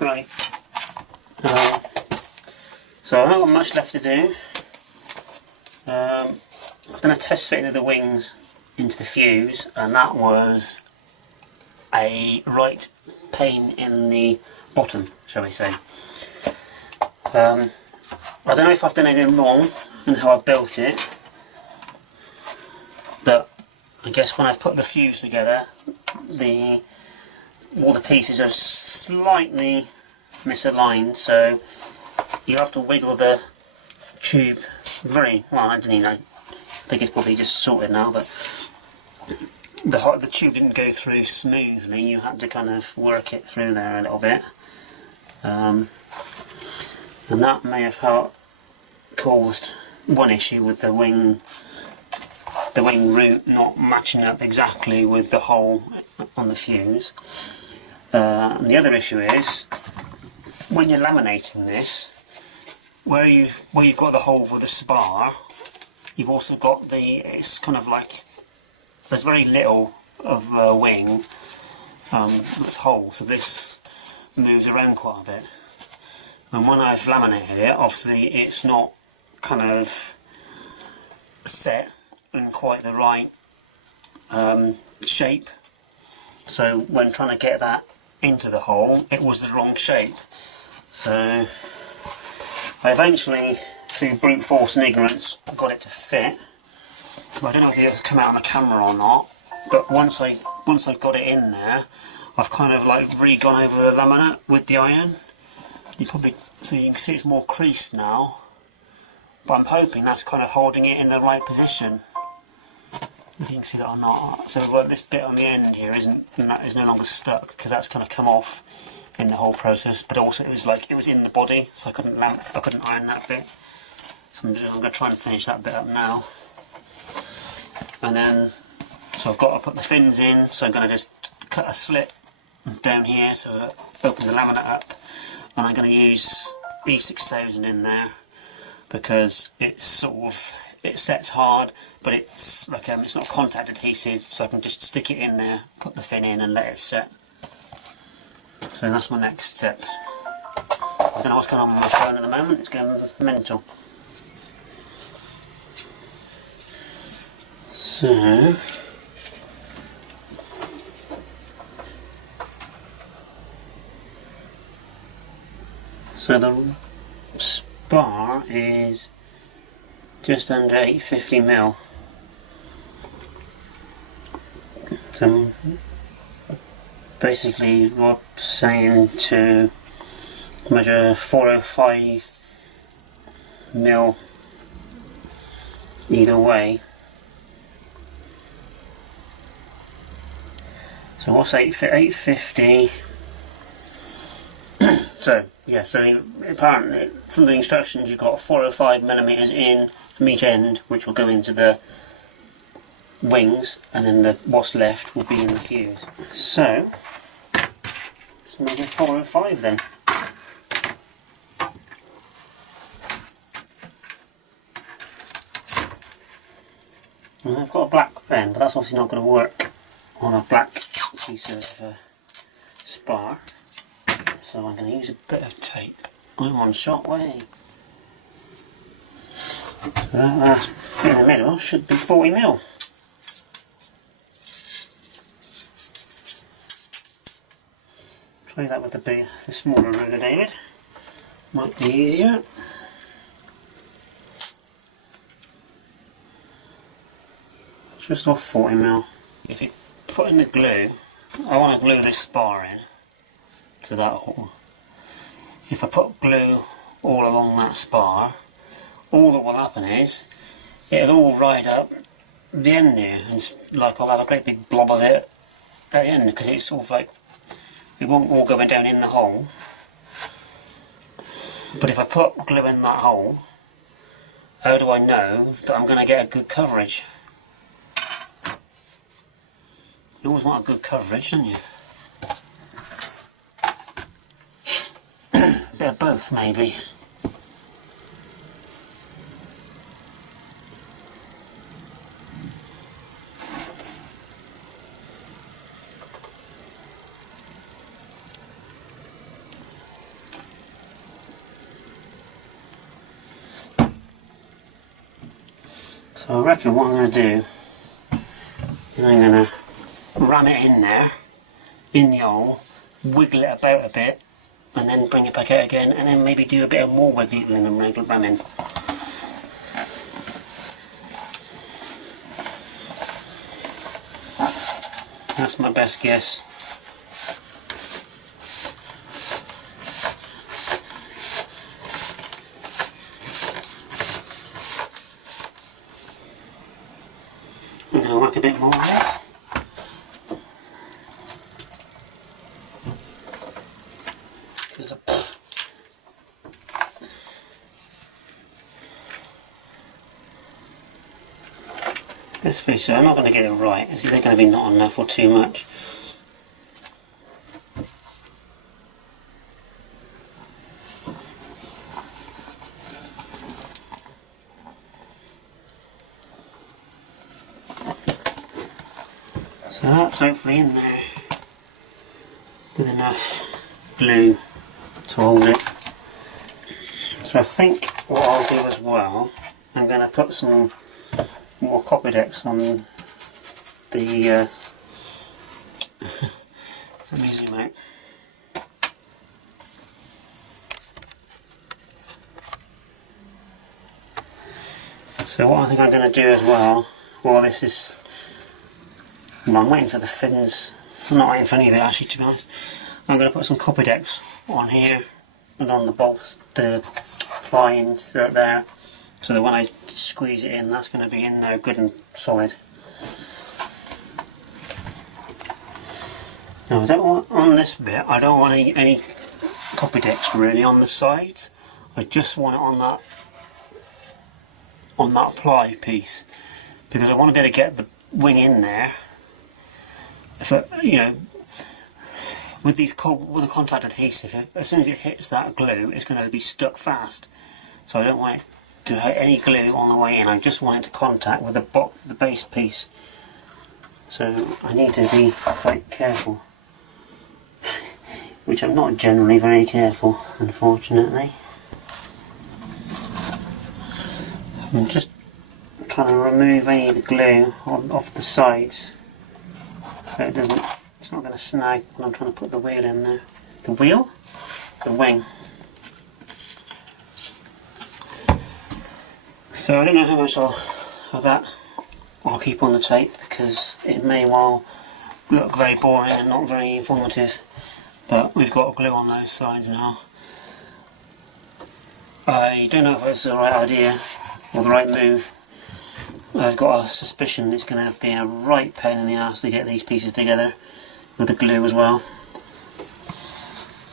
Right. So I haven't got much left to do. I've done a test fitting of the wings into the fuse, and that was a right pain in the bottom, shall we say. I don't know if I've done anything wrong in how I've built it, but I guess when I've put the fuse together, all the pieces are slightly misaligned, so you have to wiggle the tube very well. I think it's probably just sorted now, but the tube didn't go through smoothly. You had to kind of work it through there a little bit, and that may have caused one issue with the wing root not matching up exactly with the hole on the fuse. And the other issue is, when you're laminating this, where you've got the hole for the spar, you've also got it's kind of like, there's very little of the wing that's whole, so this moves around quite a bit. And when I've laminated it, obviously it's not kind of set in quite the right shape, so when trying to get that into the hole, it was the wrong shape. So I eventually, through brute force and ignorance, got it to fit. Well, I don't know if it'll come out on the camera or not, but once I got it in there, I've kind of like re-gone over the laminate with the iron. So you can see it's more creased now, but I'm hoping that's kind of holding it in the right position. If you can see that or not. So this bit on the end here is no longer stuck, because that's kind of come off in the whole process. But also it was in the body, so I couldn't iron that bit. So I'm going to try and finish that bit up now. And then, so I've got to put the fins in. So I'm going to just cut a slit down here to open the laminate up, and I'm going to use E6000 in there, because it's it sets hard, but it's like it's not contact adhesive, so I can just stick it in there, put the fin in, and let it set. So that's my next steps. I don't know what's going on with my phone at the moment, it's going mental. So the spar is just under 850mm. So basically Rob's saying to measure 405mm either way. So what's 850? So apparently from the instructions you've got 405mm in from each end, which will go into the wings, and then what's left will be in the fuse. So let's measure 405 then. And I've got a black pen, but that's obviously not going to work on a black piece of spar. So I'm going to use a bit of tape. I'm on shot way. So that last bit in the middle should be 40mm. Try that with the smaller ruler, David. Might be easier. Just off 40mm. If you put in the glue, I want to glue this spar in to that hole. If I put glue all along that spar, all that will happen is it'll all ride up the end here, and like I'll have a great big blob of it at the end, because it's sort of like, it won't all go down in the hole. But if I put glue in that hole, how do I know that I'm going to get a good coverage? You always want a good coverage, don't you? Bit of both, maybe. So I reckon what I'm going to do is I'm going to ram it in there, in the hole, wiggle it about a bit, and then bring it back out again, and then maybe do a bit of more wiggling and ramming. That's my best guess. I'm going to work a bit more on it. This piece, so I'm not going to get it right. It's either going to be not enough or too much. So that's hopefully in there with enough glue to hold it. So I think what I'll do as well, I'm going to put some more Copydex on the let me zoom out. So what I think I'm going to do as well, while this is, well, I'm waiting for the fins, I'm not waiting for any of that actually, to be honest. I'm going to put some Copydex on here and on the bolts, the ply-ins throughout there, so that when I squeeze it in, that's going to be in there good and solid. Now I don't want, on this bit, I don't want any Copydex really on the sides. I just want it on that ply piece, because I want to be able to get the wing in there. If you know, with the contact adhesive, as soon as it hits that glue, it's going to be stuck fast. So I don't want it to have any glue on the way in. I just want it to contact with the base piece. So I need to be quite careful, which I'm not generally very careful, unfortunately. I'm just trying to remove any of the glue off the sides, so it's not going to snag when I'm trying to put the wheel in there. The wheel? The wing. So I don't know how much of that I'll keep on the tape, because it may well look very boring and not very informative, but we've got glue on those sides now. I don't know if it's the right idea or the right move. I've got a suspicion it's going to be a right pain in the ass to get these pieces together with the glue as well.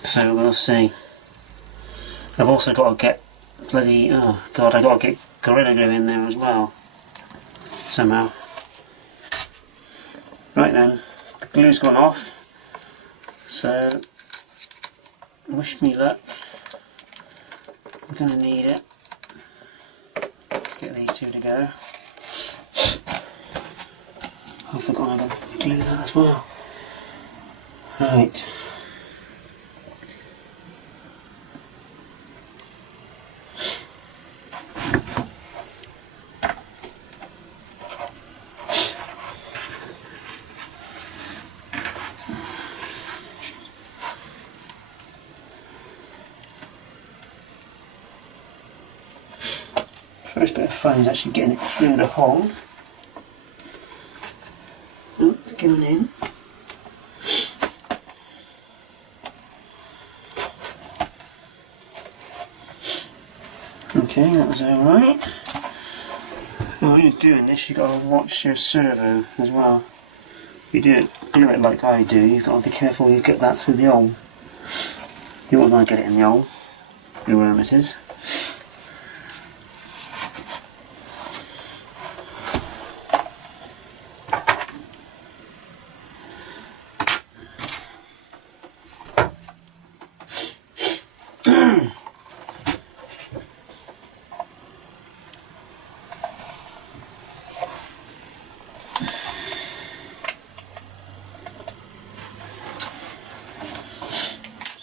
So we'll see. I've also got to get bloody, oh god, I've got to get Gorilla Glue in there as well, somehow. Right then, the glue's gone off, so wish me luck. I'm going to need it. Get these two together. I forgot I'm going to glue that as well. Right. First bit of fun is actually getting it through the hole. Oh, it's going in. Okay, that was alright. When you're doing this, you've got to watch your servo as well. If you glue it like I do, you've got to be careful you get that through the hole. You won't want to get it in the hole, whoever this is.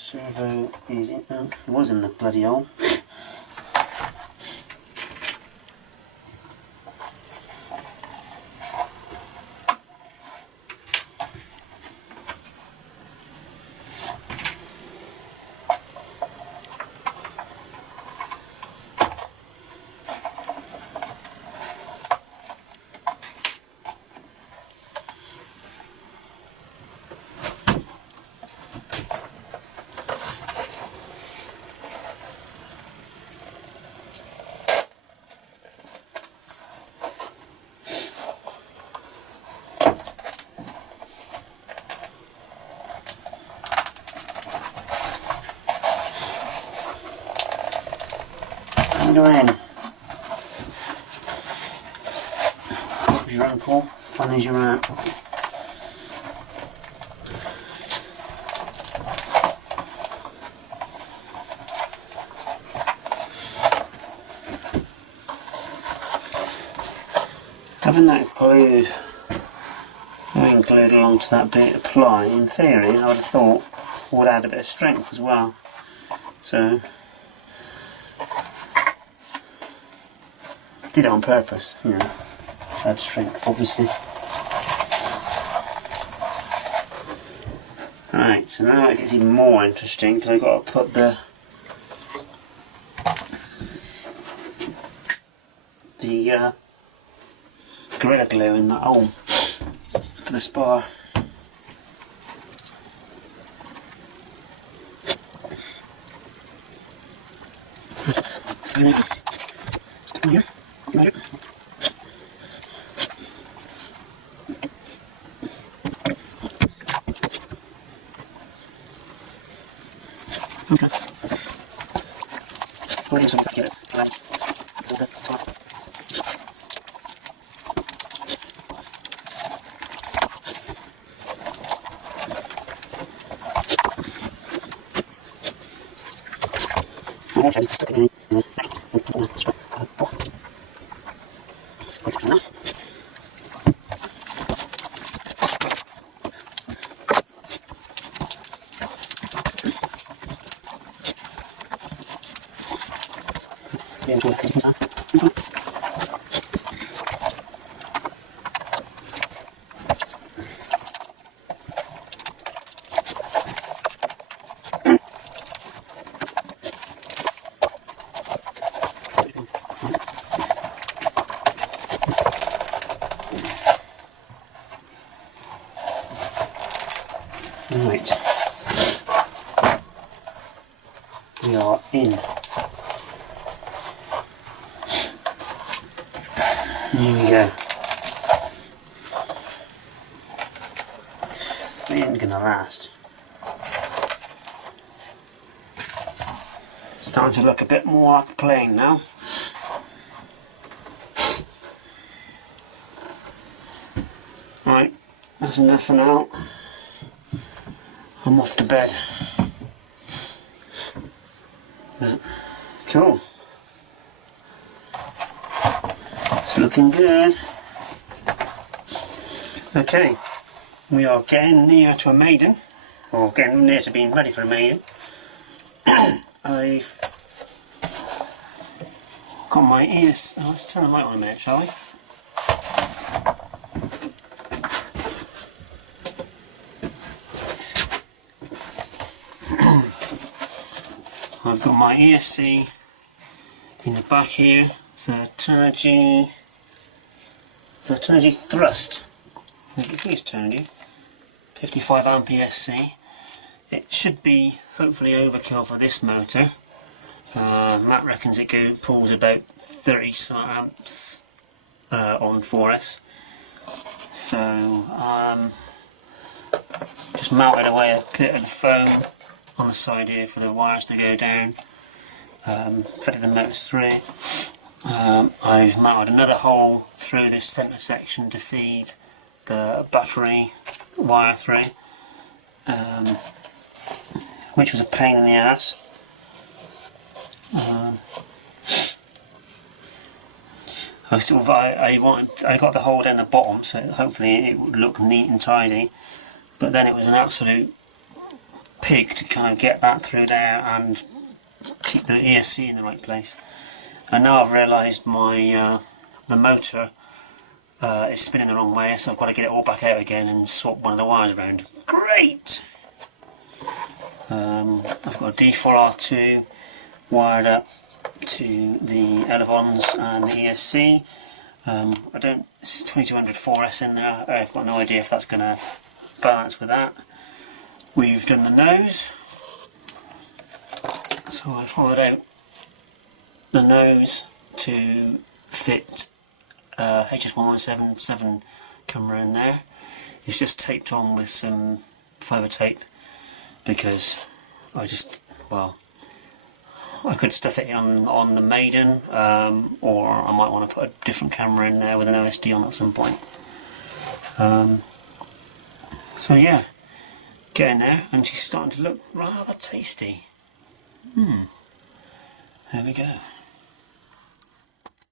Servo is it? No, it was in the bloody hole. find her in. Where's your own, Paul? Find your own. Having that glued, glued along to that bit of ply, in theory, I would have thought would add a bit of strength as well. So, did it on purpose, you know, add strength, obviously. Right, so now it gets even more interesting because I've got to put the Gorilla Glue in that hole for the spar. Come here. Come here. Okay. We'll need some back here. Right, we are in. Here we go. It ain't gonna last. It's starting to look a bit more like a plane now. Right, that's enough for now. I'm off to bed. But, cool. It's looking good. Okay, we are getting near to a maiden, or getting near to being ready for a maiden. I've got my ears. Oh, let's turn the light on a minute, shall we? I've got my ESC in the back here. It's a Turnigy Thrust. I think it's Turnigy. 55 amp ESC. It should be hopefully overkill for this motor. Matt reckons it pulls about 30 amps on 4S. So just mounted away a bit of the foam on the side here for the wires to go down. Fitted the motors through. I've mounted another hole through this centre section to feed the battery wire through, which was a pain in the ass. I got the hole down the bottom, so hopefully it would look neat and tidy. But then it was an absolute pig to kind of get that through there and keep the ESC in the right place. And now I've realised my the motor is spinning the wrong way, so I've got to get it all back out again and swap one of the wires around. Great! I've got a D4R2 wired up to the elevons and the ESC. This is 2200 4S in there. I've got no idea if that's going to balance with that. We've done the nose, so I've hollowed out the nose to fit HS1177 camera in there. It's just taped on with some fibre tape because I could stuff it in on the Maiden, or I might want to put a different camera in there with an OSD on at some point. So yeah, getting there, and she's starting to look rather tasty. There we go.